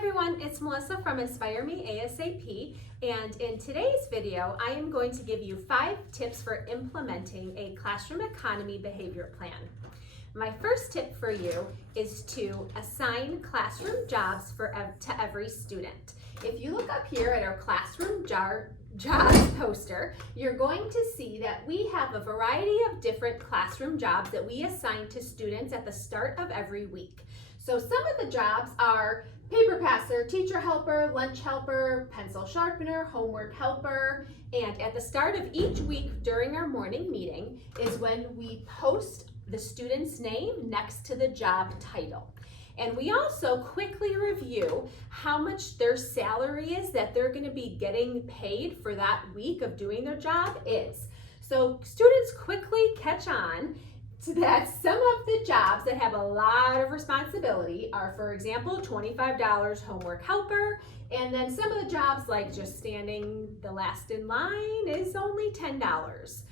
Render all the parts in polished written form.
everyone, it's Melissa from Inspire Me ASAP, and in today's video I am going to give you 5 tips for implementing a classroom economy behavior plan. My first tip for you is to assign classroom jobs to every student. If you look up here at our classroom jobs poster, you're going to see that we have a variety of different classroom jobs that we assign to students at the start of every week. So some of the jobs are paper passer, teacher helper, lunch helper, pencil sharpener, homework helper, and at the start of each week during our morning meeting is when we post the student's name next to the job title. And we also quickly review how much their salary is that they're going to be getting paid for that week of doing their job is. So students quickly catch on to that some of the jobs that have a lot of responsibility are, for example, $25 homework helper, and then some of the jobs like just standing the last in line is only $10.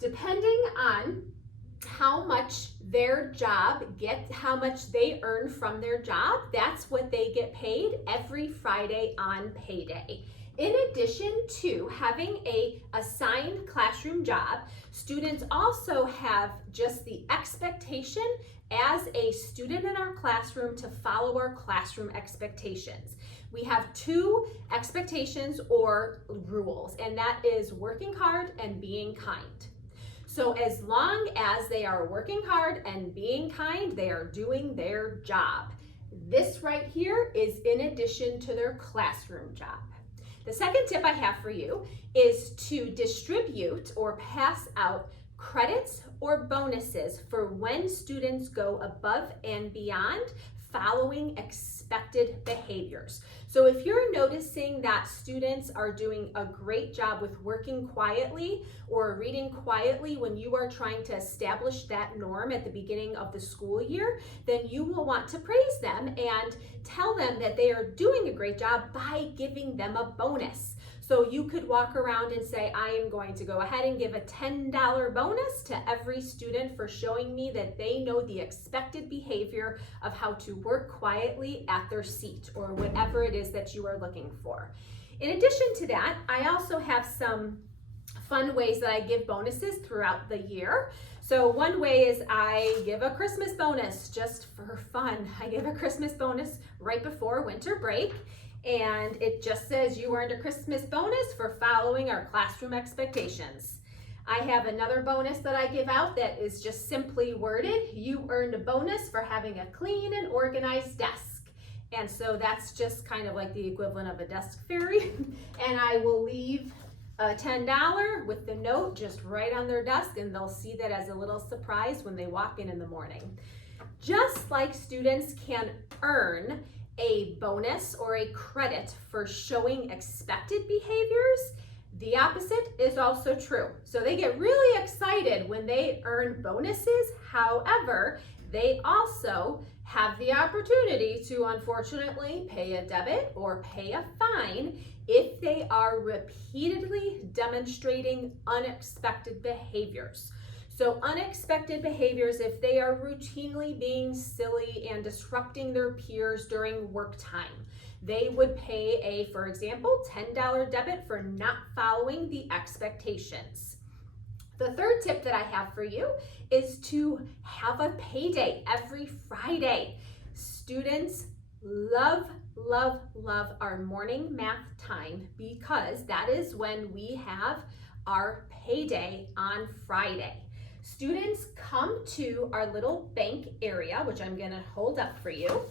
Depending on how much their job how much they earn from their job, that's what they get paid every Friday on payday. In addition to having a assigned classroom job, students also have just the expectation as a student in our classroom to follow our classroom expectations. We have 2 expectations or rules, and that is working hard and being kind. So as long as they are working hard and being kind, they are doing their job. This right here is in addition to their classroom job. The second tip I have for you is to distribute or pass out credits or bonuses for when students go above and beyond following expected behaviors. So if you're noticing that students are doing a great job with working quietly or reading quietly when you are trying to establish that norm at the beginning of the school year, then you will want to praise them and tell them that they are doing a great job by giving them a bonus. So you could walk around and say, I am going to go ahead and give a $10 bonus to every student for showing me that they know the expected behavior of how to work quietly at their seat or whatever it is that you are looking for. In addition to that, I also have some fun ways that I give bonuses throughout the year. So one way is I give a Christmas bonus just for fun. I give a Christmas bonus right before winter break. And it just says you earned a Christmas bonus for following our classroom expectations. I have another bonus that I give out that is just simply worded, you earned a bonus for having a clean and organized desk. And so that's just kind of like the equivalent of a desk fairy. And I will leave a $10 with the note just right on their desk, and they'll see that as a little surprise when they walk in the morning. Just like students can earn a bonus or a credit for showing expected behaviors, the opposite is also true. So they get really excited when they earn bonuses. However, they also have the opportunity to unfortunately pay a debit or pay a fine if they are repeatedly demonstrating unexpected behaviors. So unexpected behaviors, if they are routinely being silly and disrupting their peers during work time, they would pay for example, $10 debit for not following the expectations. The third tip that I have for you is to have a payday every Friday. Students love our morning math time because that is when we have our payday on Friday. Students come to our little bank area, which I'm gonna hold up for you,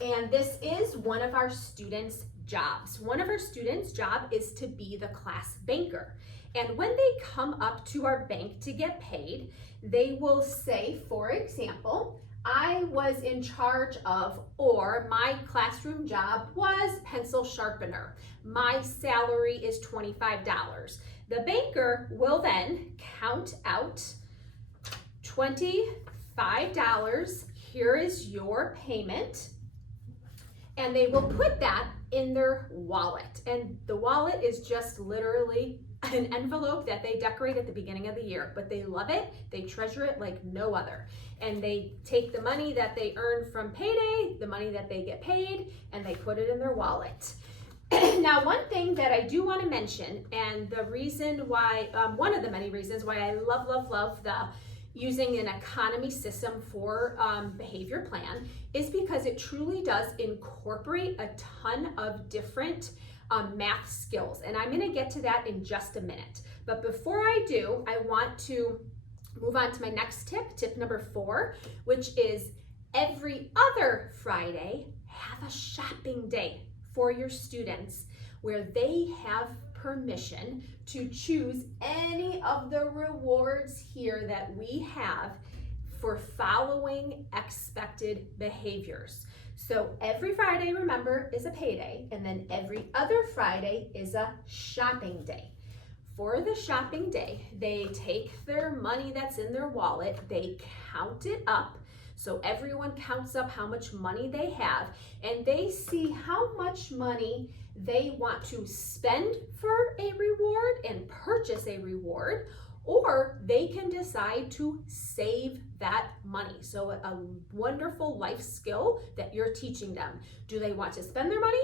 and this is one of our students' jobs. One of our students' job is to be the class banker. And when they come up to our bank to get paid, they will say, for example, I was in charge of, or my classroom job was pencil sharpener. My salary is $25. The banker will then count out $25, here is your payment, and they will put that in their wallet. And the wallet is just literally an envelope that they decorate at the beginning of the year, but they love it, they treasure it like no other. And they take the money that they earn from payday, the money that they get paid, and they put it in their wallet. Now, one thing that I do want to mention, and the reason why, one of the many reasons why I love the using an economy system for behavior plan is because it truly does incorporate a ton of different math skills. And I'm going to get to that in just a minute. But before I do, I want to move on to my next tip, tip number 4, which is every other Friday, have a shopping day for your students where they have permission to choose any of the rewards here that we have for following expected behaviors. So every Friday, remember, is a payday, and then every other Friday is a shopping day. For the shopping day, they take their money that's in their wallet, they count it up, so everyone counts up how much money they have, and they see how much money they want to spend for a reward and purchase a reward, or they can decide to save that money. So a wonderful life skill that you're teaching them. Do they want to spend their money,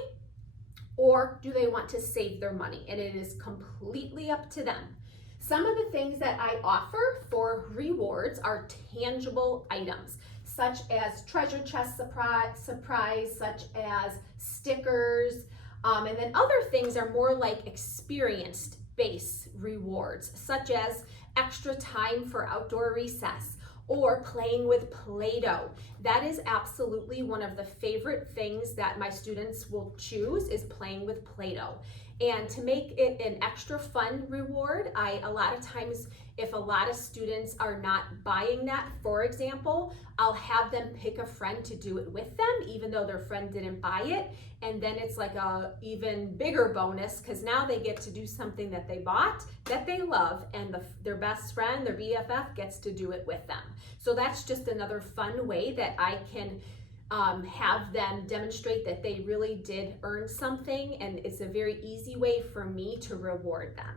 or do they want to save their money? And it is completely up to them. Some of the things that I offer for rewards are tangible items, such as treasure chest surprise, such as stickers, and then other things are more like experience-based rewards, such as extra time for outdoor recess or playing with Play-Doh. That is absolutely one of the favorite things that my students will choose, is playing with Play-Doh. And to make it an extra fun reward, a lot of times, if a lot of students are not buying that, for example, I'll have them pick a friend to do it with them, even though their friend didn't buy it. And then it's like a even bigger bonus, because now they get to do something that they bought, that they love, and their best friend, their BFF, gets to do it with them. So that's just another fun way that I can have them demonstrate that they really did earn something, and it's a very easy way for me to reward them.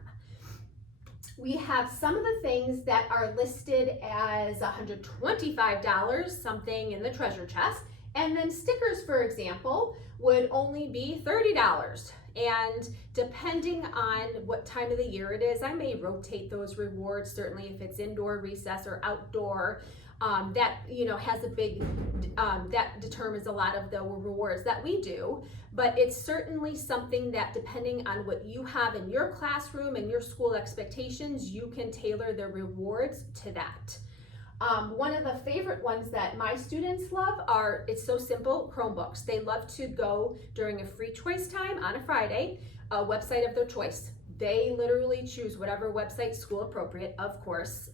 We have some of the things that are listed as $125, something in the treasure chest, and then stickers, for example, would only be $30. And depending on what time of the year it is, I may rotate those rewards. Certainly if it's indoor recess or outdoor, that has a big, that determines a lot of the rewards that we do. But it's certainly something that, depending on what you have in your classroom and your school expectations, you can tailor the rewards to that. One of the favorite ones that my students love are, it's so simple, Chromebooks. They love to go during a free choice time on a Friday, a website of their choice. They literally choose whatever website, school appropriate, of course,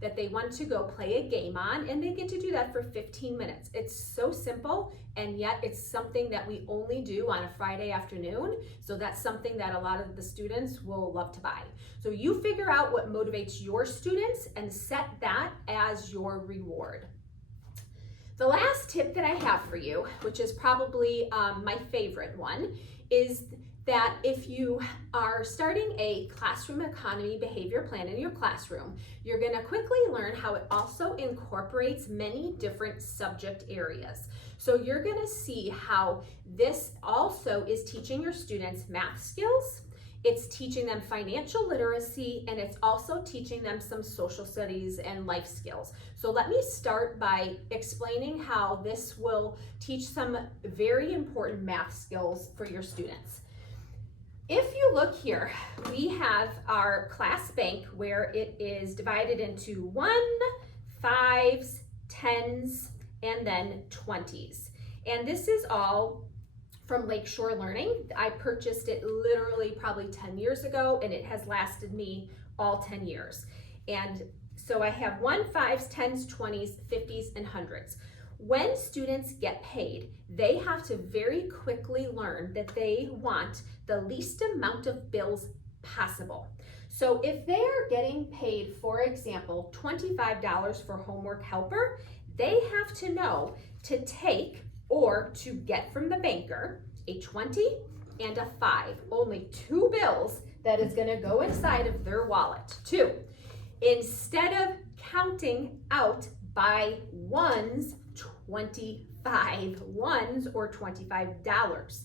that they want to go play a game on, and they get to do that for 15 minutes. It's so simple, and yet it's something that we only do on a Friday afternoon, so that's something that a lot of the students will love to buy. So you figure out what motivates your students and set that as your reward. The last tip that I have for you, which is probably my favorite one, is that if you are starting a classroom economy behavior plan in your classroom, you're going to quickly learn how it also incorporates many different subject areas. So you're going to see how this also is teaching your students math skills, it's teaching them financial literacy, and it's also teaching them some social studies and life skills. So let me start by explaining how this will teach some very important math skills for your students. If you look here, we have our class bank where it is divided into 1s, 5s, 10s, and then 20s. And this is all from Lakeshore Learning. I purchased it literally probably 10 years ago, and it has lasted me all 10 years. And so I have 1s, 5s, 10s, 20s, 50s, and 100s. When students get paid, they have to very quickly learn that they want the least amount of bills possible. So if they are getting paid, for example, $25 for homework helper, they have to know to take or to get from the banker a 20, and a 5. Only 2 bills that is going to go inside of their wallet. 2. Instead of counting out by ones, 25 ones or $25.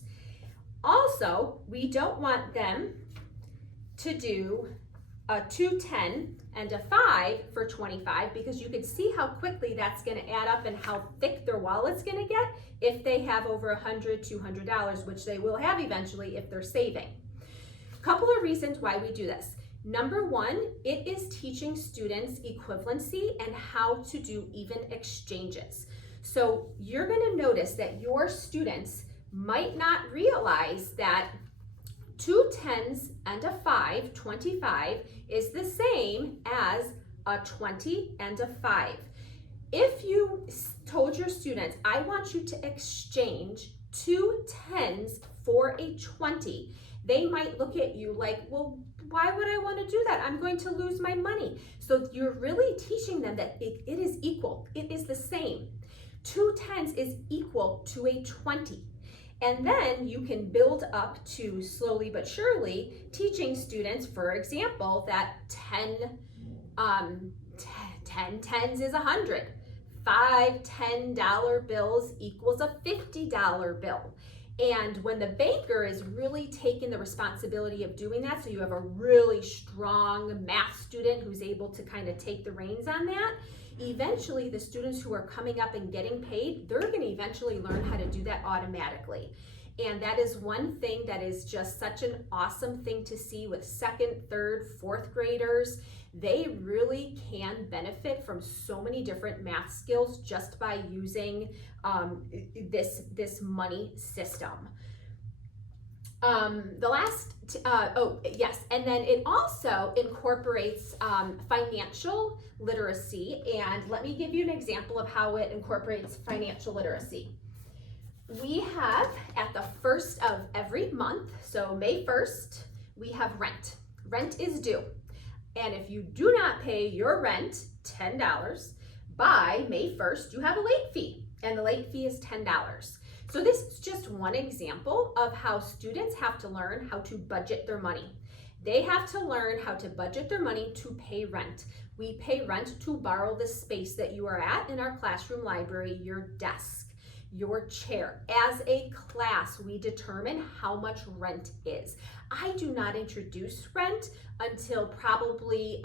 Also, we don't want them to do a 2 10 and a 5 for 25, because you can see how quickly that's going to add up and how thick their wallet's going to get if they have over $100, $200, which they will have eventually if they're saving. Couple of reasons why we do this. Number one, it is teaching students equivalency and how to do even exchanges. So you're going to notice that your students might not realize that 2 10s and a 5, 25, is the same as a 20 and a 5. If you told your students, I want you to exchange 2 10s for a 20, they might look at you like, well, why would I want to do that? I'm going to lose my money. So you're really teaching them that it is equal. It is the same. 2 10s is equal to a 20. And then you can build up to, slowly but surely, teaching students, for example, that 10 10s is 100. 5 $10 bills equals a $50 bill. And when the banker is really taking the responsibility of doing that, so you have a really strong math student who's able to kind of take the reins on that, eventually the students who are coming up and getting paid, they're going to eventually learn how to do that automatically. And that is one thing that is just such an awesome thing to see with 2nd, 3rd, 4th graders. They really can benefit from so many different math skills just by using this money system. And then it also incorporates financial literacy, and let me give you an example of how it incorporates financial literacy. We have at the 1st of every month, so May 1st, we have rent. Rent is due. And if you do not pay your rent, $10, by May 1st, you have a late fee, and the late fee is $10. So this is just one example of how students have to learn how to budget their money. They have to learn how to budget their money to pay rent. We pay rent to borrow the space that you are at in our classroom library, your desk, your chair. As a class, we determine how much rent is. I do not introduce rent until probably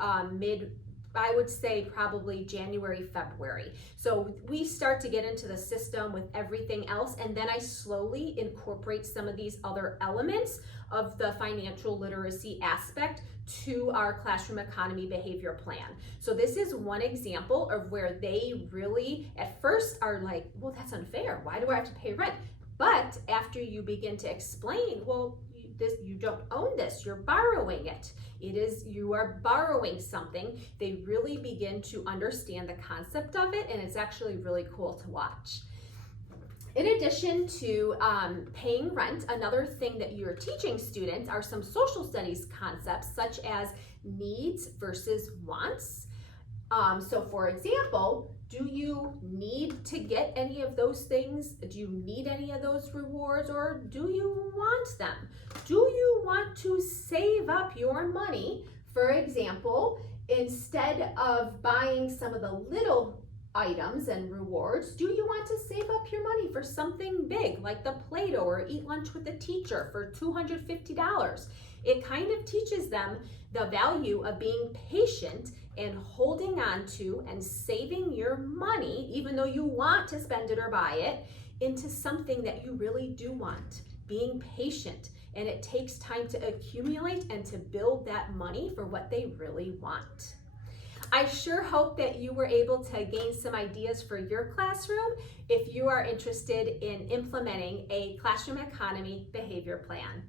I would say probably January, February. So we start to get into the system with everything else, and then I slowly incorporate some of these other elements of the financial literacy aspect to our classroom economy behavior plan. So this is one example of where they really at first are like, well, that's unfair. Why do I have to pay rent? But after you begin to explain, well, you don't own this, you're borrowing it. You are borrowing something. They really begin to understand the concept of it, and it's actually really cool to watch. In addition to paying rent, another thing that you're teaching students are some social studies concepts, such as needs versus wants. So for example, do you need to get any of those things? Do you need any of those rewards, or do you want them? Do you want to save up your money? For example, instead of buying some of the little items and rewards, do you want to save up your money for something big like the Play-Doh or eat lunch with the teacher for $250? It kind of teaches them the value of being patient and holding on to and saving your money, even though you want to spend it or buy it, into something that you really do want. Being patient, and it takes time to accumulate and to build that money for what they really want. I sure hope that you were able to gain some ideas for your classroom if you are interested in implementing a classroom economy behavior plan.